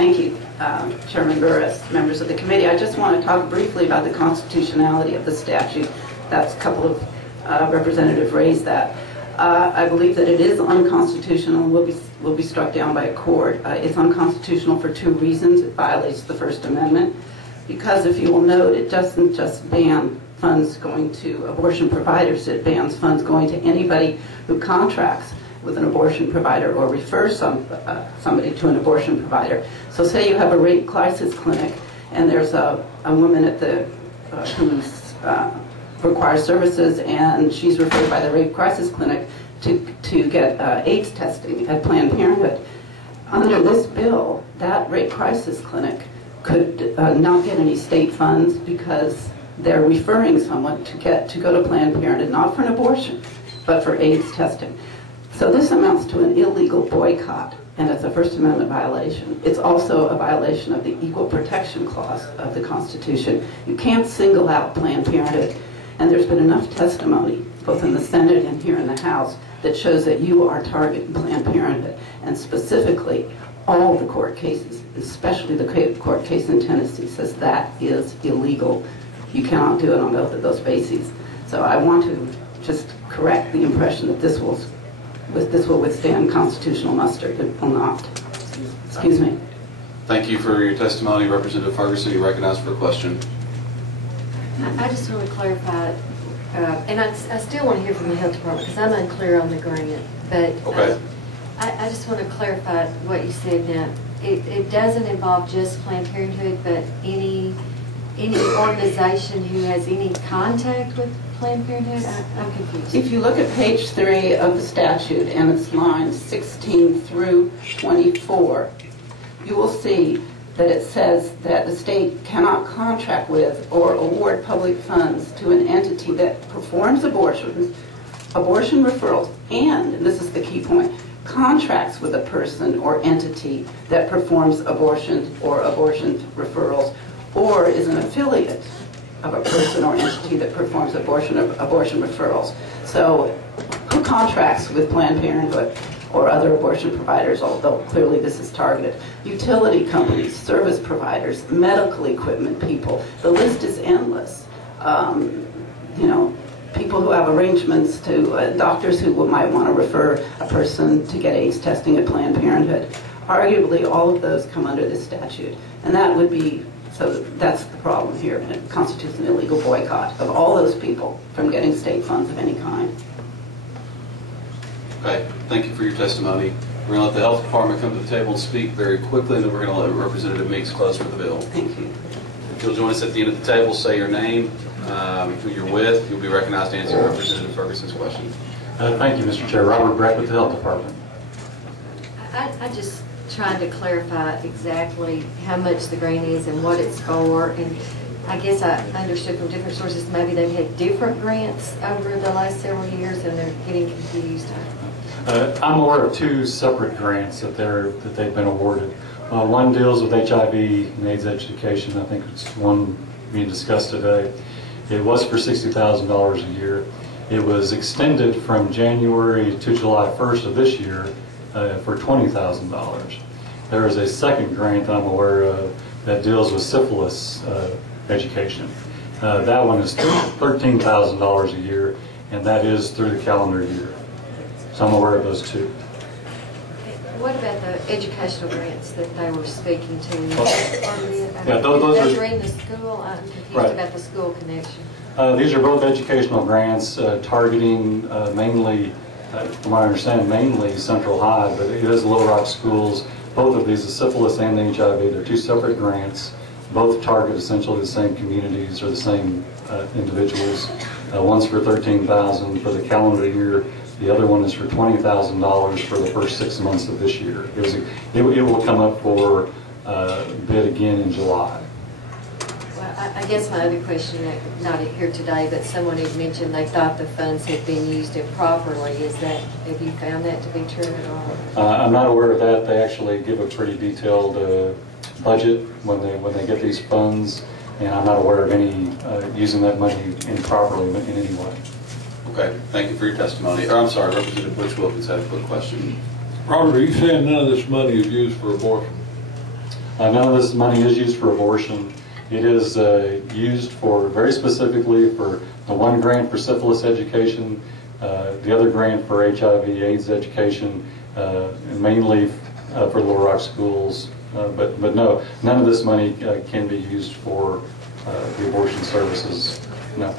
Thank you, Chairman Burris, members of the committee. I just want to talk briefly about the constitutionality of the statute. That's a couple of representatives raised that. I believe that it is unconstitutional and will be struck down by a court. It's unconstitutional for two reasons. It violates the First Amendment because, if you will note, it doesn't just ban funds going to abortion providers. It bans funds going to anybody who contracts with an abortion provider or refers somebody to an abortion provider. So say you have a rape crisis clinic and there's a woman at the who requires services, and she's referred by the rape crisis clinic to get AIDS testing at Planned Parenthood. Under this bill, that rape crisis clinic could not get any state funds because they're referring someone to go to Planned Parenthood, not for an abortion, but for AIDS testing. So this amounts to an illegal boycott, and it's a First Amendment violation. It's also a violation of the Equal Protection Clause of the Constitution. You can't single out Planned Parenthood, and there's been enough testimony, both in the Senate and here in the House, that shows that you are targeting Planned Parenthood, and specifically all the court cases, especially the court case in Tennessee, says that is illegal. You cannot do it on both of those bases. So I want to just correct the impression that this will withstand constitutional muster. It will not. Excuse me. Thank you for your testimony, Representative Ferguson. You recognized for a question. I just want to clarify, and I still want to hear from the health department because I'm unclear on the grant. But okay. I just want to clarify what you said now. It doesn't involve just Planned Parenthood, but any organization who has any contact with Planned Parenthood? I'm confused. If you look at page 3 of the statute, and it's lines 16 through 24, you will see that it says that the state cannot contract with or award public funds to an entity that performs abortions, abortion referrals, and this is the key point, contracts with a person or entity that performs abortion or abortion referrals, or is an affiliate of a person or entity that performs abortion referrals. So who contracts with Planned Parenthood or other abortion providers, although clearly this is targeted? Utility companies, service providers, medical equipment people. The list is endless. You know, people who have arrangements to doctors who might want to refer a person to get AIDS testing at Planned Parenthood. Arguably, all of those come under this statute, and that would be. So that's the problem here, and it constitutes an illegal boycott of all those people from getting state funds of any kind. Okay, thank you for your testimony. We're going to let the health department come to the table and speak very quickly, and then we're going to let Representative Meeks close for the bill. Thank you. If you'll join us at the end of the table, say your name, who you're with. You'll be recognized to answer Representative Ferguson's question. Thank you, Mr. Chair. Robert Breck with the Health Department. I just trying to clarify exactly how much the grant is and what it's for, and I guess I understood from different sources maybe they've had different grants over the last several years and they're getting confused. I'm aware of two separate grants that they've been awarded. One deals with HIV and AIDS education. I think it's one being discussed today. It was for $60,000 a year. It was extended from January to July 1st of this year for $20,000. There is a second grant I'm aware of that deals with syphilis education. That one is $13,000 a year, and that is through the calendar year. So I'm aware of those two. What about the educational grants that they were speaking to? Yeah, those are in the school. I'm confused right. about the school connection. These are both educational grants targeting mainly, from what I understand, mainly Central High, but it is Little Rock schools. Both of these, the syphilis and the HIV, they're two separate grants. Both target essentially the same communities or the same individuals. One's for $13,000 for the calendar year. The other one is for $20,000 for the first 6 months of this year. It will come up for bid again in July. Well, I guess my other question, not here today, but someone had mentioned they thought the funds had been used improperly. Have you found that to be true at all? I'm not aware of that. They actually give a pretty detailed budget when they get these funds, and I'm not aware of any using that money improperly in any way. Okay, thank you for your testimony. I'm sorry, Representative Butch Wilkins had a quick question. Robert, are you saying none of this money is used for abortion? None of this money is used for abortion. It is used for, very specifically, for the one grant for syphilis education, the other grant for HIV/AIDS education, and mainly for Little Rock schools. But no, none of this money can be used for the abortion services. No.